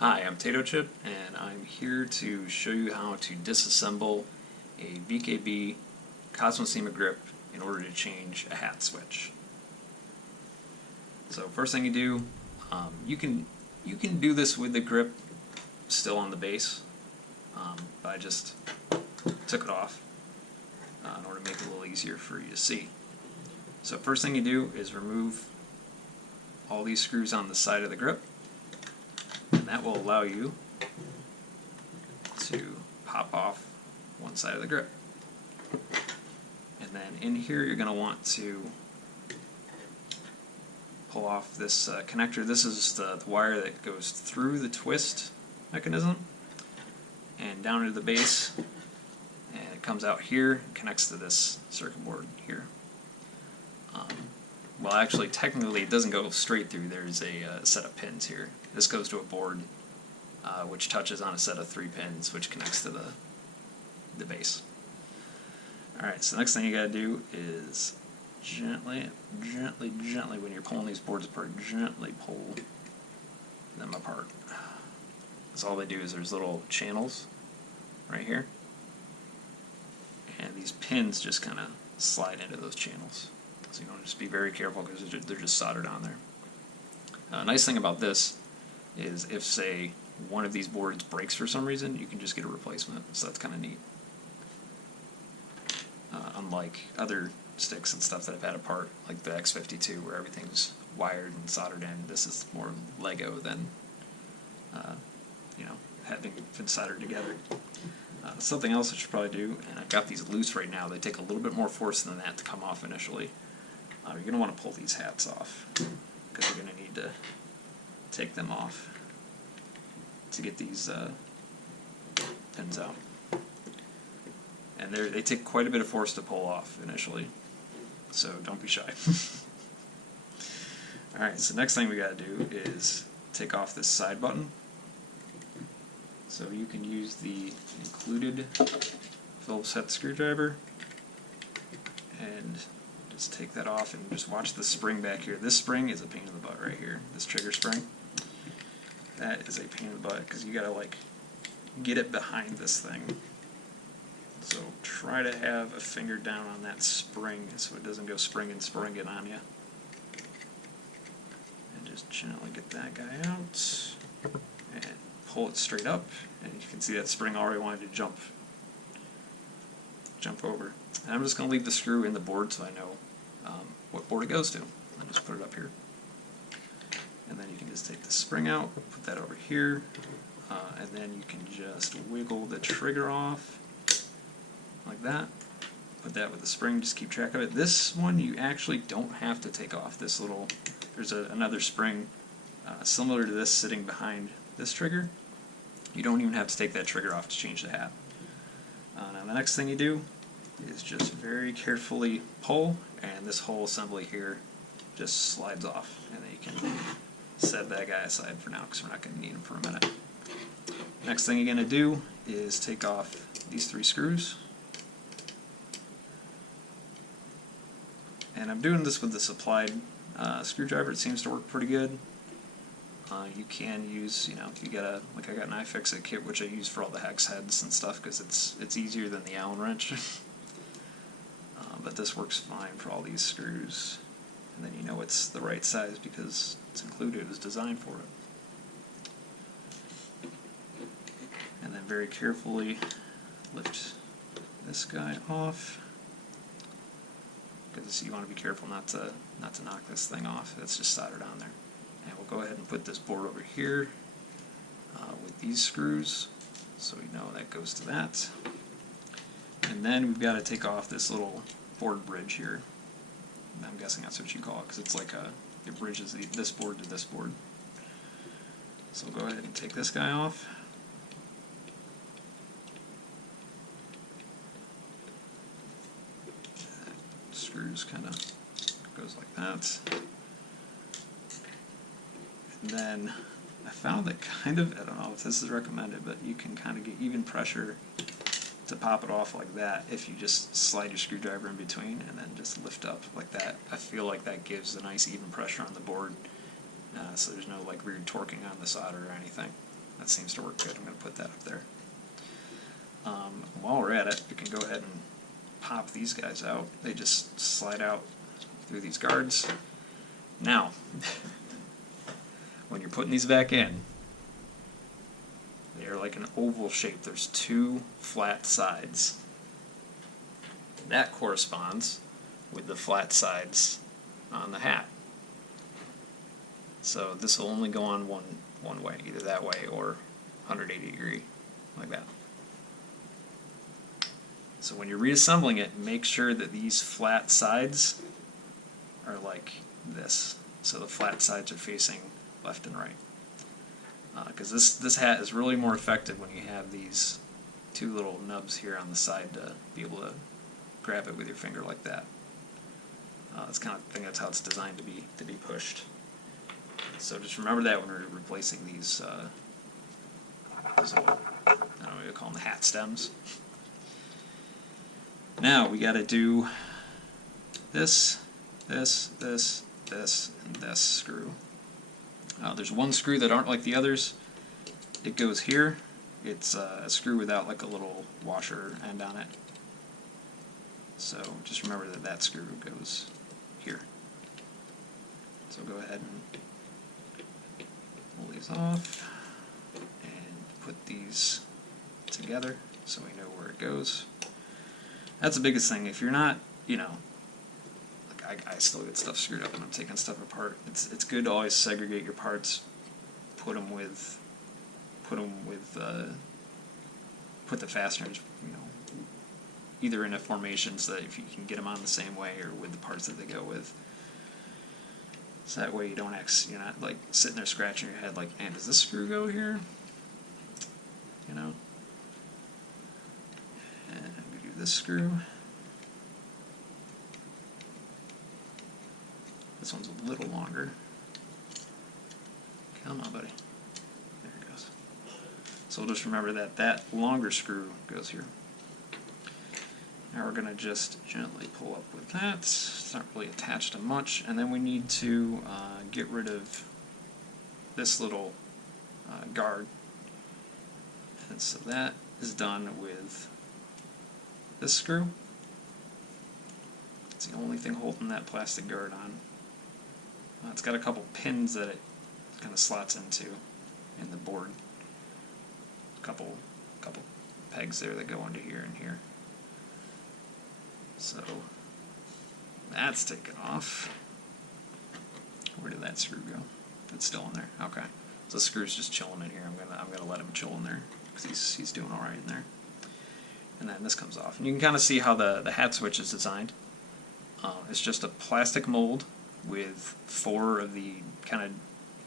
Hi, I'm Tato and I'm here to show you how to disassemble a VKB Kosmosima grip in order to change a hat switch. So first thing you do, you can do this with the grip still on the base, but I just took it off in order to make it a little easier for you to see. So first thing you do is remove all these screws on the side of the grip, and that will allow you to pop off one side of the grip. And then in here you're going to want to pull off this connector. This is the wire that goes through the twist mechanism and down to the base, and it comes out here and connects to this circuit board here. Well, actually, technically it doesn't go straight through. There's a set of pins here. This goes to a board which touches on a set of 3 pins which connects to the base. Alright, so the next thing you gotta do is gently, when you're pulling these boards apart, gently pull them apart. Because all they do is there's little channels right here, and these pins just kind of slide into those channels. So you want to just be very careful because they're just soldered on there. Nice thing about this is if, say, one of these boards breaks for some reason, you can just get a replacement, so that's kind of neat. Unlike other sticks and stuff that I've had apart, like the X52, where everything's wired and soldered in. This is more Lego than having been soldered together. Something else I should probably do, and I've got these loose right now, they take a little bit more force than that to come off initially. You're going to want to pull these hats off, because you're going to need to take them off to get these pins out. And they take quite a bit of force to pull off initially, so don't be shy. Alright, so next thing we got to do is take off this side button. So you can use the included Phillips head screwdriver and just take that off and just watch the spring back here. This spring is a pain in the butt right here, this trigger spring. That is a pain in the butt because you gotta get it behind this thing. So try to have a finger down on that spring so it doesn't go springing on you. And just gently get that guy out and pull it straight up, and you can see that spring already wanted to jump over. And I'm just going to leave the screw in the board so I know what board it goes to. And just put it up here. And then you can just take the spring out, put that over here, and then you can just wiggle the trigger off like that. Put that with the spring, just keep track of it. This one you actually don't have to take off. This little, there's another spring similar to this sitting behind this trigger. You don't even have to take that trigger off to change the hat. Now the next thing you do is just very carefully pull, and this whole assembly here just slides off, and then you can set that guy aside for now because we're not going to need him for a minute. Next thing you're going to do is take off these 3 screws. And I'm doing this with the supplied screwdriver. It seems to work pretty good. You can use, if you got I got an iFixit kit, which I use for all the hex heads and stuff because it's easier than the Allen wrench. But this works fine for all these screws. And then you know it's the right size because it's included, it was designed for it. And then very carefully lift this guy off. Because you want to be careful not to knock this thing off. It's just soldered on there. And we'll go ahead and put this board over here with these screws, so we know that goes to that. And then we've got to take off this little board bridge here. I'm guessing that's what you call it, because it's like it bridges this board to this board. So we'll go ahead and take this guy off. Screws kind of goes like that. And then I found that I don't know if this is recommended, but you can kind of get even pressure to pop it off like that if you just slide your screwdriver in between and then just lift up like that. I feel like that gives a nice even pressure on the board, so there's no weird torquing on the solder or anything. That seems to work good. I'm going to put that up there. While we're at it, you can go ahead and pop these guys out. They just slide out through these guards. Now, when you're putting these back in, they're like an oval shape. There's two flat sides. That corresponds with the flat sides on the hat. So this will only go on one way, either that way or 180 degree, like that. So when you're reassembling it, make sure that these flat sides are like this. So the flat sides are facing left and right. Because this hat is really more effective when you have these two little nubs here on the side to be able to grab it with your finger like that. That's kind of, I think that's how it's designed to be pushed. So just remember that when we're replacing these little, I don't know what you call them, the hat stems. Now we got to do this, this, and this screw. There's one screw that aren't like the others. It goes here. It's a screw without like a little washer end on it. So just remember that that screw goes here. So go ahead and pull these off and put these together so we know where it goes. That's the biggest thing. If you're not, you know, like I still get stuff screwed up when I'm taking stuff apart. It's good to always segregate your parts. Put the fasteners, you know, either in a formation so that if you can get them on the same way or with the parts that they go with. So that way you don't you're not like sitting there scratching your head like, man, does this screw go here? You know. And we do this screw. This one's a little longer. Come on, buddy. There it goes. So we'll just remember that that longer screw goes here. Now we're going to just gently pull up with that. It's not really attached to much. And then we need to get rid of this little guard. And so that is done with this screw. It's the only thing holding that plastic guard on. It's got a couple pins that it kind of slots into in the board. A couple pegs there that go into here and here. So that's taken off. Where did that screw go? It's still in there. Okay. So the screw's just chilling in here. I'm gonna let him chill in there because he's doing all right in there. And then this comes off, and you can kind of see how the hat switch is designed. It's just a plastic mold with 4 of the kind of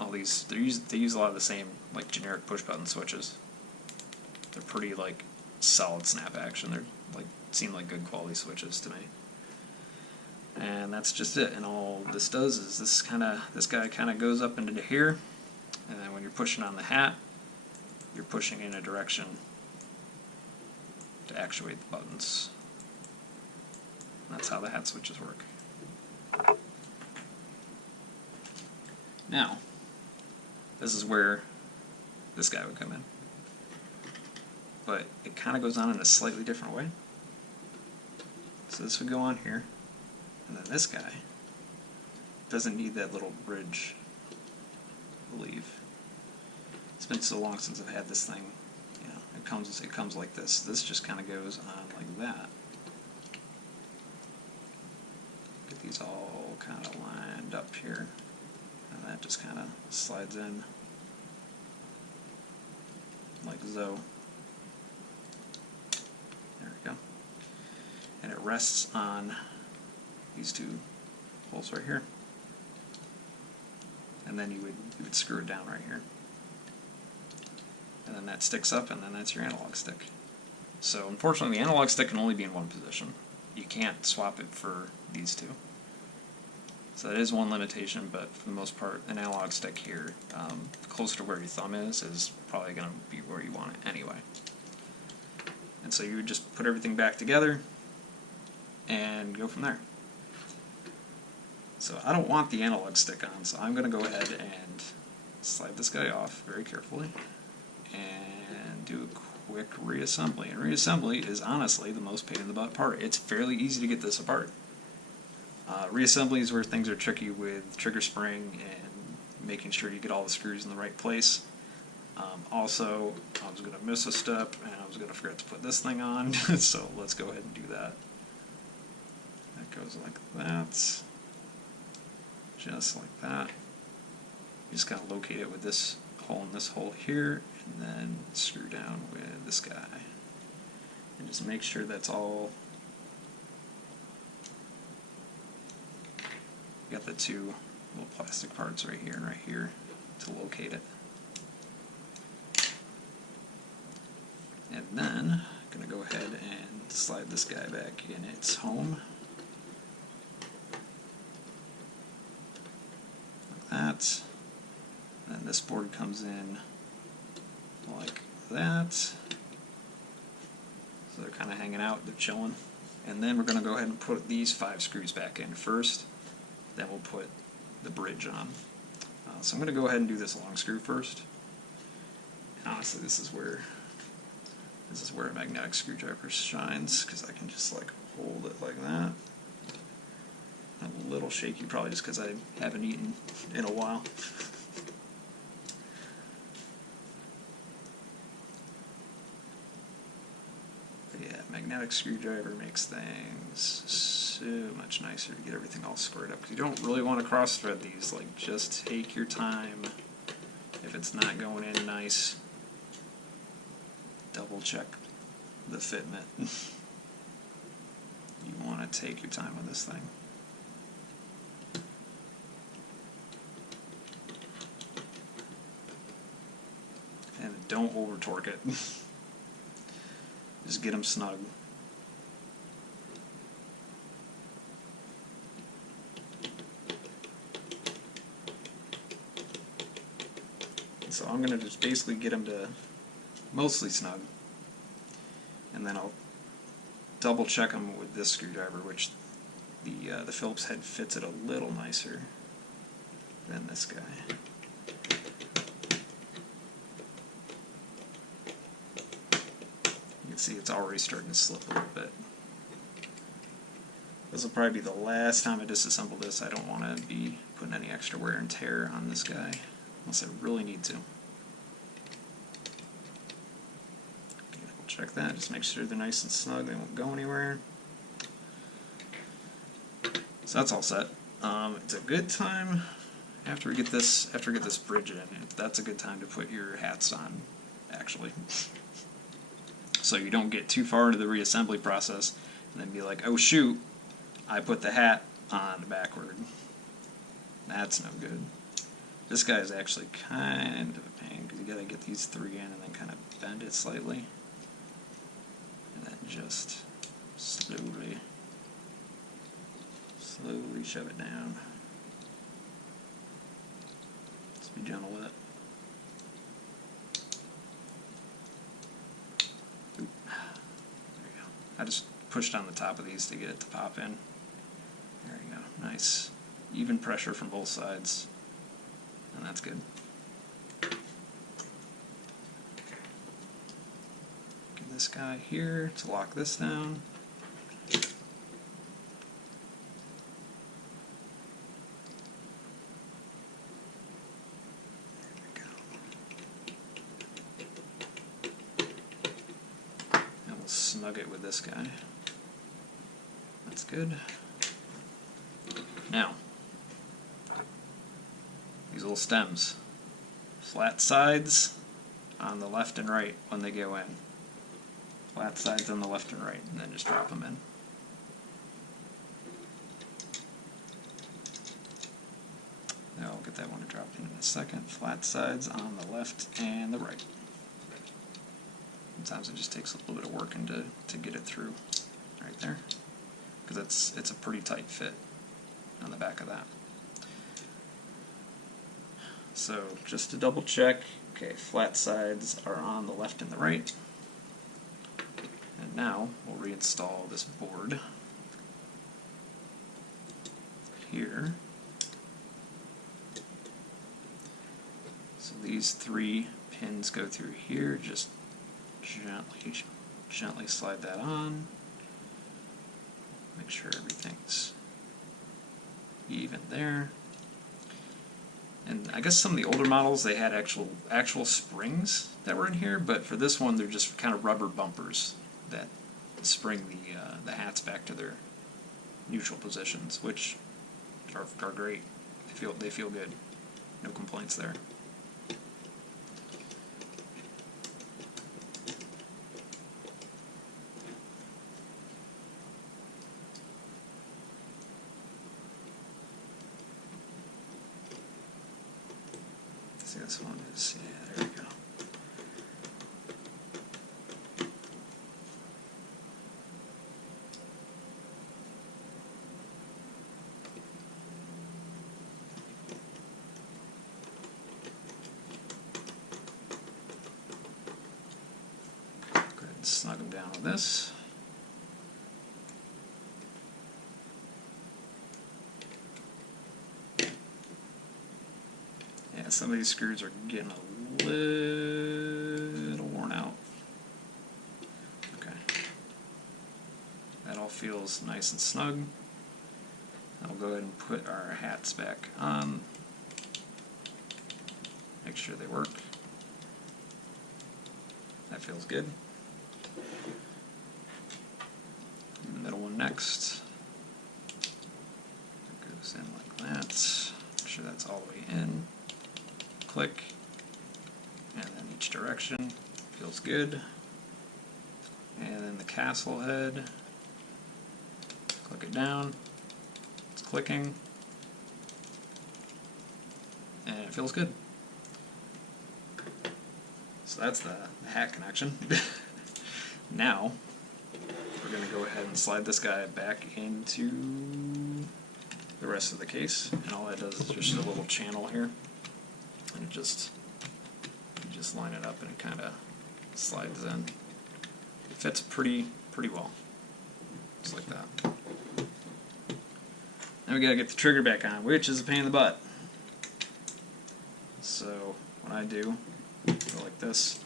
all these. They use a lot of the same like generic push button switches. They're pretty like solid snap action. They're like seem like good quality switches to me. And that's just it. And all this does is this guy kind of goes up into here, and then when you're pushing on the hat, you're pushing in a direction to actuate the buttons. And that's how the hat switches work. Now, this is where this guy would come in. But it kind of goes on in a slightly different way. So this would go on here, and then this guy doesn't need that little bridge, I believe. It's been so long since I've had this thing. You know, it comes like this. This just kind of goes on like that. Get these all kind of lined up here, and that just kind of slides in like so. There we go. And it rests on these 2 holes right here. And then you would screw it down right here. And then that sticks up, and then that's your analog stick. So unfortunately the analog stick can only be in one position. You can't swap it for these 2. So that is one limitation, but for the most part an analog stick here, close to where your thumb is probably going to be where you want it anyway. And so you would just put everything back together and go from there. So I don't want the analog stick on, so I'm going to go ahead and slide this guy off very carefully and do a quick reassembly. And reassembly is honestly the most pain in the butt part. It's fairly easy to get this apart. Reassembly is where things are tricky with trigger spring and making sure you get all the screws in the right place. Also, I was going to miss a step and I was going to forget to put this thing on, so let's go ahead and do that. That goes like that, just like that. You just kind of locate it with this hole and this hole here, and then screw down with this guy. And just make sure that's all. You got the two little plastic parts right here and right here to locate it. And then I'm going to go ahead and slide this guy back in its home. Like that. And then this board comes in like that. So they're kind of hanging out, they're chilling. And then we're going to go ahead and put these 5 screws back in first. Then we'll put the bridge on. So I'm going to go ahead and do this long screw first. And honestly, this is where a magnetic screwdriver shines, because I can just like hold it like that. A little shaky, probably just because I haven't eaten in a while. But yeah, magnetic screwdriver makes things so much nicer to get everything all squared up, because you don't really want to cross thread these. Like, just take your time. If it's not going in nice, double check the fitment. You want to take your time with this thing. And don't over torque it. Just get them snug. So I'm going to just basically get them to mostly snug, and then I'll double check them with this screwdriver, which the Phillips head fits it a little nicer than this guy. You can see it's already starting to slip a little bit. This will probably be the last time I disassemble this. I don't want to be putting any extra wear and tear on this guy, unless I really need to. Check that, just make sure they're nice and snug, they won't go anywhere. So that's all set. It's a good time after we get this bridge in. That's a good time to put your hats on, actually. So you don't get too far into the reassembly process and then be like, oh shoot, I put the hat on backward. That's no good. This guy is actually kind of a pain, because you gotta get these 3 in and then kind of bend it slightly. And then just slowly shove it down. Just be gentle with it. Oop. There you go. I just pushed on the top of these to get it to pop in. There you go. Nice. Even pressure from both sides. And that's good. This guy here to lock this down. There we go. And we'll snug it with this guy. That's good. Now, these little stems. Flat sides on the left and right when they go in. Flat sides on the left and right, and then just drop them in. Now I'll get that one dropped in a second. Flat sides on the left and the right. Sometimes it just takes a little bit of working to get it through right there, because it's a pretty tight fit on the back of that. So just to double check, okay, flat sides are on the left and the right. And now we'll reinstall this board here. So these 3 pins go through here, just gently slide that on. Make sure everything's even there. And I guess some of the older models, they had actual springs that were in here, but for this one they're just kind of rubber bumpers that spring the hats back to their neutral positions, which are great. They feel good. No complaints there. See, this one is, yeah, there we go. Go ahead and snug them down with this. Some of these screws are getting a little worn out. Okay. That all feels nice and snug. I'll go ahead and put our hats back on. Make sure they work. That feels good. And the middle one next. It goes in like that. Make sure that's all the way in. Click, and then each direction, feels good. And then the castle head, click it down, it's clicking, and it feels good. So that's the hat connection. Now, we're going to go ahead and slide this guy back into the rest of the case, and all that does is just a little channel here. And you just line it up and it kind of slides in. It fits pretty well, just like that. Now we gotta get the trigger back on, which is a pain in the butt. So what I do, go like this,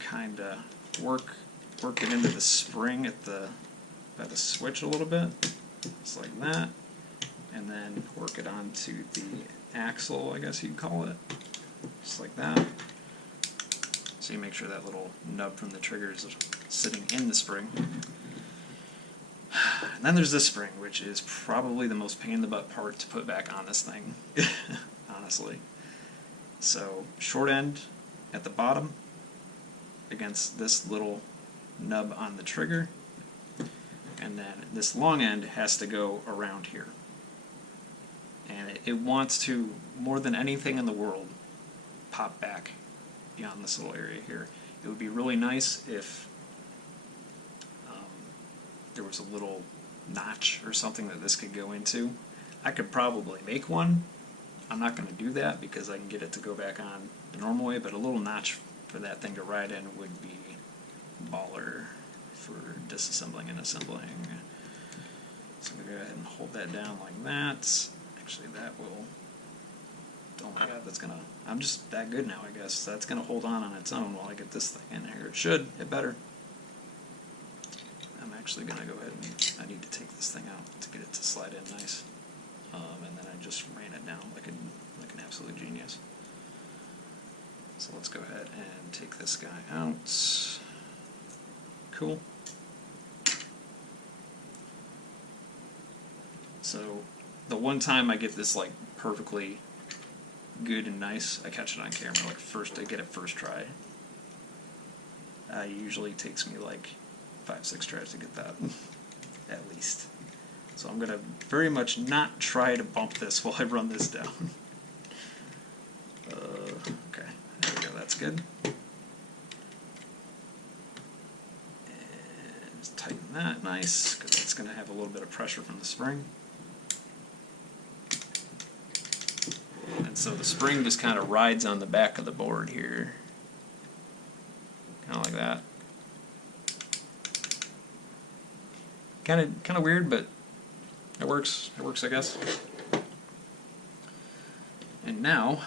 kind of work it into the spring by the switch a little bit, just like that, and then work it onto the axle, I guess you'd call it, just like that. So you make sure that little nub from the trigger is sitting in the spring. And then there's this spring, which is probably the most pain in the butt part to put back on this thing, honestly. So short end at the bottom against this little nub on the trigger, and then this long end has to go around here. And it wants to, more than anything in the world, pop back beyond this little area here. It would be really nice if there was a little notch or something that this could go into. I could probably make one. I'm not going to do that because I can get it to go back on the normal way, but a little notch for that thing to ride in would be baller for disassembling and assembling. So I'm going to go ahead and hold that down like that. Actually, that will, oh my god, that's gonna, I'm just that good now, I guess. That's gonna hold on its own while I get this thing in here. It should, it better. I'm actually gonna go ahead and, I need to take this thing out to get it to slide in nice. And then I just ran it down like an absolute genius. So let's go ahead and take this guy out. Cool. So the one time I get this like perfectly good and nice, I catch it on camera. Like I get it first try. It usually takes me like 5-6 tries to get that, at least. So I'm gonna very much not try to bump this while I run this down. Okay, there we go. That's good. And just tighten that nice because that's gonna have a little bit of pressure from the spring. And so the spring just kind of rides on the back of the board here. Kind of like that. Kind of weird, but it works. It works, I guess. And now,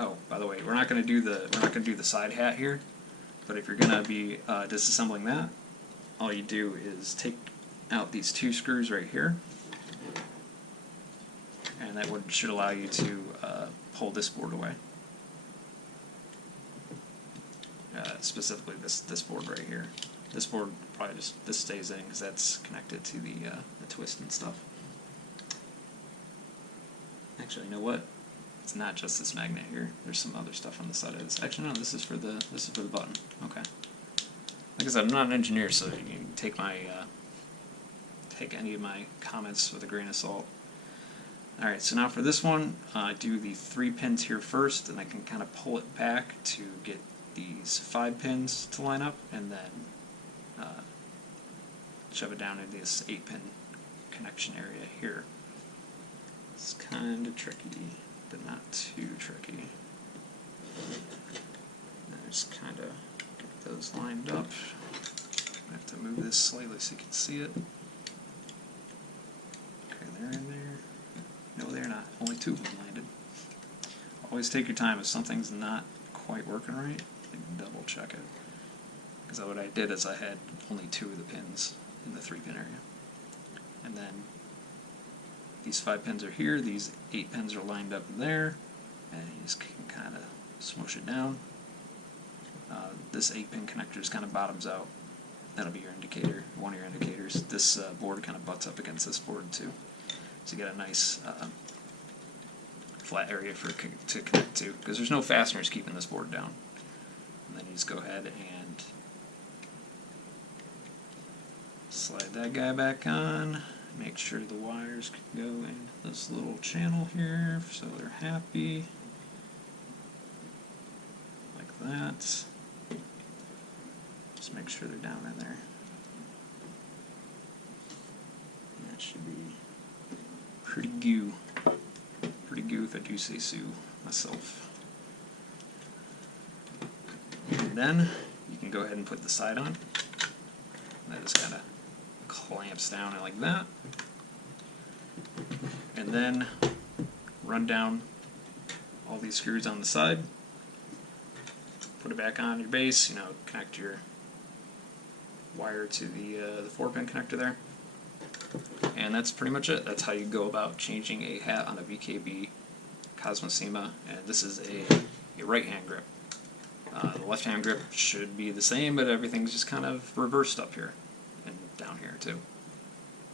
oh, by the way, we're not going to do the side hat here, but if you're going to be disassembling that, all you do is take out these 2 screws right here, and that should allow you to pull this board away. Specifically this board right here. This board probably this stays in because that's connected to the twist and stuff. Actually, you know what? It's not just this magnet here. There's some other stuff on the side of this. Actually, no. This is for the button. Okay. Like I said, I'm not an engineer, so you can take my take any of my comments with a grain of salt. All right. So now for this one, I do the 3 pins here first, and I can kind of pull it back to get these 5 pins to line up, and then shove it down into this 8-pin connection area here. It's kind of tricky, but not too tricky. And just kind of get those lined up. I have to move this slightly so you can see it. Okay, they're in there. No, they're not. Only 2 of them landed. Always take your time. If something's not quite working right, double check it. Because what I did is I had only 2 of the pins in the 3-pin area. And then these 5 pins are here, these 8 pins are lined up there, and you just can kind of smoosh it down. This 8-pin connector just kind of bottoms out. That'll be your indicator, one of your indicators. This board kind of butts up against this board too. So you get a nice flat area to connect to, because there's no fasteners keeping this board down. And then you just go ahead and slide that guy back on. Make sure the wires can go in this little channel here so they're happy. Like that. Just make sure they're down in there. And that should be pretty goo. Pretty goo if I do say so myself. And then you can go ahead and put the side on. And that just kind of clamps down like that. And then run down all these screws on the side. Put it back on your base, connect your wire to the 4-pin connector there. And that's pretty much it. That's how you go about changing a hat on a VKB Kosmosima. And this is a right-hand grip. The left-hand grip should be the same, but everything's just kind of reversed up here and down here too.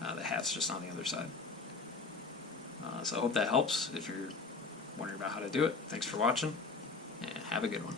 The hat's just on the other side. So I hope that helps if you're wondering about how to do it. Thanks for watching, and have a good one.